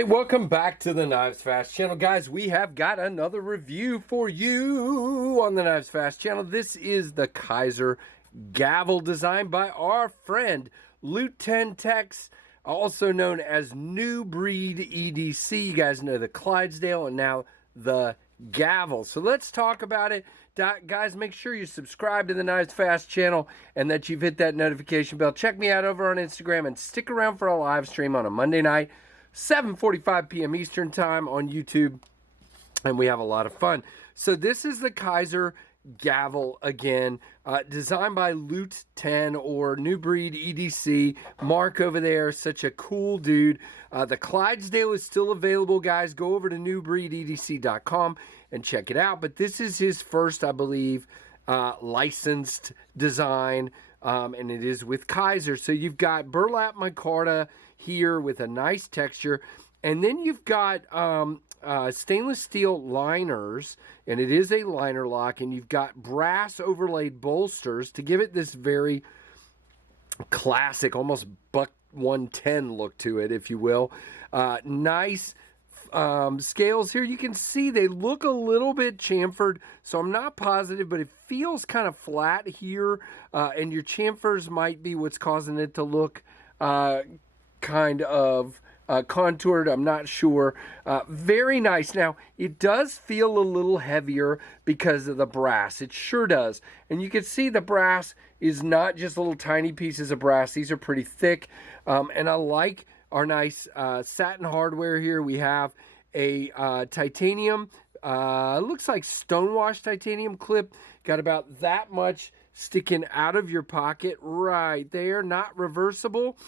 right, welcome back to the Knives Fast channel. Guys, we have got another review for you on the Knives Fast channel. This is the Kizer Gavel designed by our friend Lieutenant Tex, also known as New Breed EDC. You guys know the Clydesdale and now the Gavel. So let's talk about it. Guys, make sure you subscribe to the Knives Fast channel and that you've hit that notification bell. Check me out over on Instagram and stick around for a live stream on a Monday night, 7:45 p.m. Eastern time on YouTube, and we have a lot of fun. So this is the Kizer Gavel again, designed by Loot 10 or New Breed EDC. Mark over there, such a cool dude. The Clydesdale is still available, guys. Go over to newbreededc.com and check it out. But this is his first, I believe, licensed design, and it is with Kizer. So you've got burlap micarta here with a nice texture, and then you've got stainless steel liners, and it is a liner lock, and you've got brass overlaid bolsters to give it this very classic, almost buck 110 look to it, if you will. Nice scales here. You can see they look a little bit chamfered, so I'm not positive, but it feels kind of flat here, and your chamfers might be what's causing it to look kind of contoured. I'm not sure. Very nice. Now, it does feel a little heavier because of the brass. It sure does. And you can see the brass is not just little tiny pieces of brass. These are pretty thick. And I like our nice satin hardware here. We have a titanium, looks like stonewashed titanium clip. Got about that much sticking out of your pocket right there. Not reversible.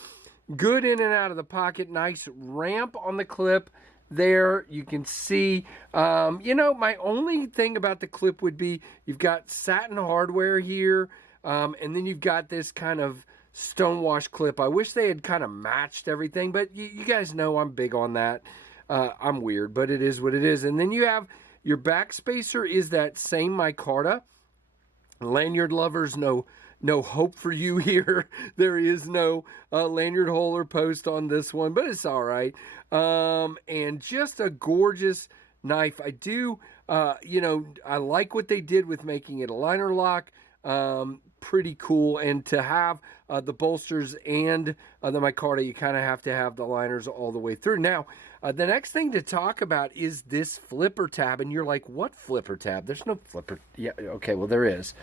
Good in and out of the pocket. Nice ramp on the clip there. You can see, you know, my only thing about the clip would be you've got satin hardware here, and then you've got this kind of stonewash clip. I wish they had kind of matched everything, but you guys know I'm big on that. I'm weird, but it is what it is. And then you have your back spacer is that same micarta. Lanyard lovers, no hope for you here. There is no lanyard hole or post on this one, but it's all right. And just a gorgeous knife. I do, you know, I like what they did with making it a liner lock. Pretty cool. And to have the bolsters and the micarta, you kind of have to have the liners all the way through. Now, the next thing to talk about is this flipper tab. And you're like, what flipper tab? There's no flipper. Yeah, okay, well, there is.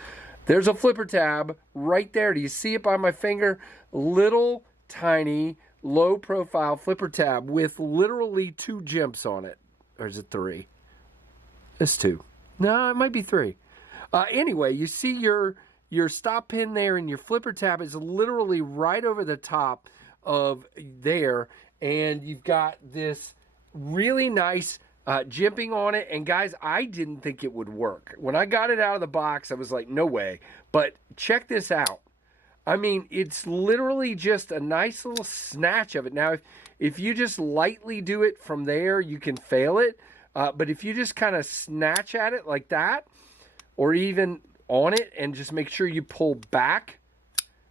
There's a flipper tab right there. Do you see it by my finger? Little, tiny, low-profile flipper tab with literally 2 jimps on it. Or is it 3? It's 2. No, it might be 3. Anyway, you see your stop pin there, and your flipper tab is literally right over the top of there. And you've got this really nice jimping on it. And guys, I didn't think it would work. When I got it out of the box, I was like, no way. But check this out. I mean, it's literally just a nice little snatch of it. Now, if you just lightly do it from there, you can fail it. But if you just kind of snatch at it like that, or even on it and just make sure you pull back,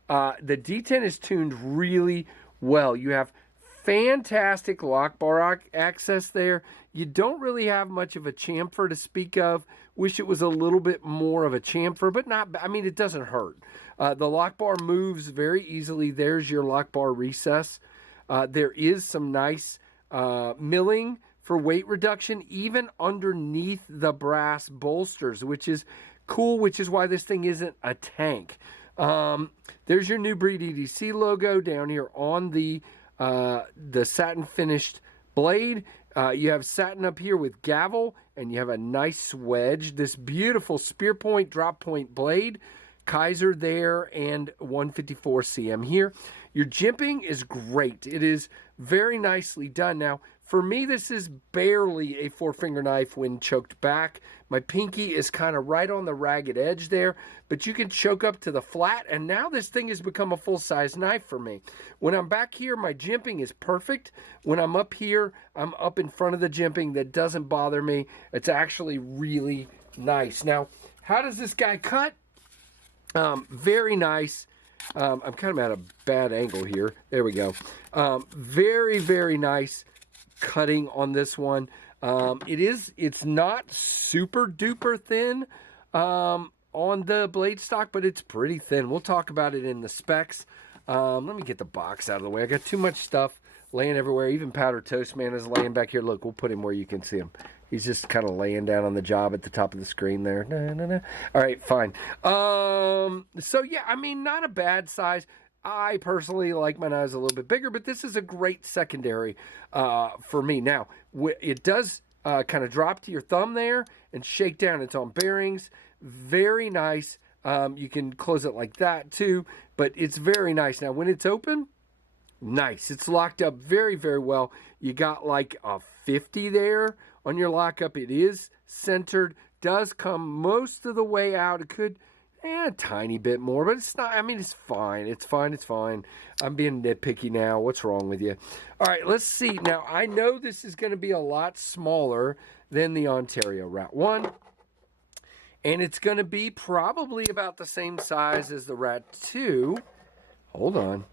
the D10 is tuned really well. You have fantastic lock bar access there. You don't really have much of a chamfer to speak of. Wish it was a little bit more of a chamfer, but not, I mean, it doesn't hurt. The lock bar moves very easily. There's your lock bar recess. There is some nice milling for weight reduction, even underneath the brass bolsters, which is cool, which is why this thing isn't a tank. There's your New Breed EDC logo down here on the satin finished blade. You have satin up here with gavel, and you have a nice wedge. This beautiful spear point, drop point blade. Kizer there, and 154 cm here. Your jimping is great. It is very nicely done. Now, for me, this is barely a 4-finger knife when choked back. My pinky is kind of right on the ragged edge there, but you can choke up to the flat, and now this thing has become a full-size knife for me. When I'm back here, my jimping is perfect. When I'm up here, I'm up in front of the jimping. That doesn't bother me. It's actually really nice. Now, how does this guy cut? Very nice. I'm kind of at a bad angle here. There we go. Very, very nice cutting on this one. It's not super duper thin on the blade stock, but it's pretty thin. We'll talk about it in the specs. Let me get the box out of the way. I got too much stuff laying everywhere. Even Powder Toast Man is laying back here. Look, we'll put him where you can see him. He's just kind of laying down on the job at the top of the screen there. All right, fine. So yeah, I mean, not a bad size. I personally like my knives a little bit bigger, but this is a great secondary for me. Now, it does kind of drop to your thumb there and shake down. It's on bearings. Very nice. You can close it like that too, but it's very nice. Now, when it's open, nice. It's locked up very, very well. You got like a 50 there on your lockup. It is centered. Does come most of the way out. It could, a tiny bit more, but it's not. I mean, it's fine. It's fine. It's fine. I'm being nitpicky now. What's wrong with you? All right, let's see. Now, I know this is going to be a lot smaller than the Ontario Rat 1. And it's going to be probably about the same size as the Rat 2. Hold on.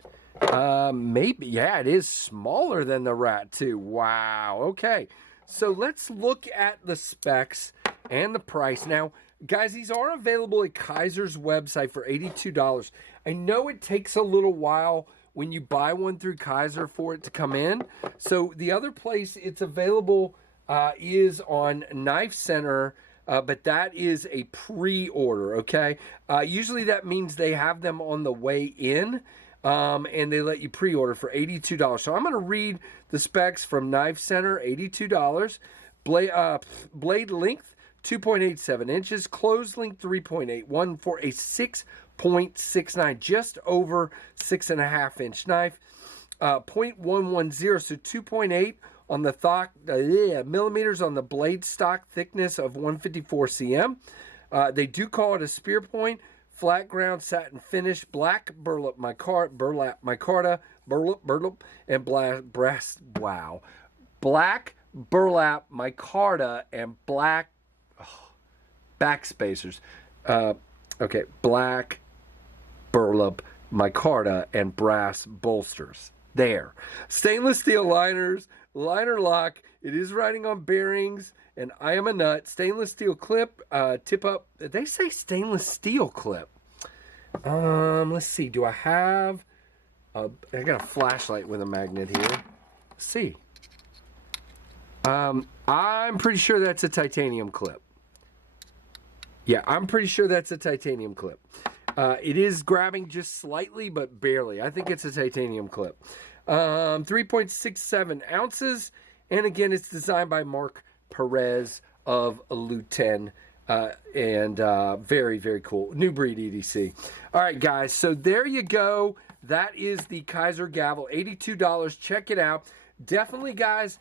Maybe, yeah, it is smaller than the Rat 2. Wow. Okay. So let's look at the specs and the price. Now, guys, these are available at Kizer's website for $82. I know it takes a little while when you buy one through Kizer for it to come in. So the other place it's available is on Knife Center. But that is a pre-order, okay? Usually that means they have them on the way in, and they let you pre-order for $82. So I'm going to read the specs from Knife Center, $82. Blade length, 2.87 inches. Closed length, 3.81 for a 6.69, just over 6.5 inch knife. 0.110, so 2.8 on the thought, millimeters on the blade stock, thickness of 154 cm. They do call it a spear point, flat ground satin finish, black burlap micarta, and black burlap micarta and black back spacers. Okay, black burlap micarta and brass bolsters. There. Stainless steel liners, liner lock. It is riding on bearings, and I am a nut. Stainless steel clip, tip up. They say stainless steel clip. Let's see. Do I have I got a flashlight with a magnet here. Let's see. I'm pretty sure that's a titanium clip. Yeah, I'm pretty sure that's a titanium clip. It is grabbing just slightly, but barely. I think it's a titanium clip. 3.67 ounces. And again, it's designed by Mark Perez of Luten. And very, very cool. New breed EDC. All right, guys. So there you go. That is the Kizer Gavel. $82. Check it out. Definitely, guys,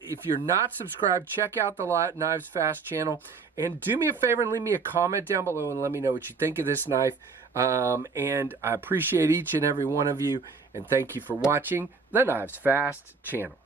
if you're not subscribed, check out the Knives Fast channel. And do me a favor and leave me a comment down below and let me know what you think of this knife. And I appreciate each and every one of you. And thank you for watching the Knives Fast channel.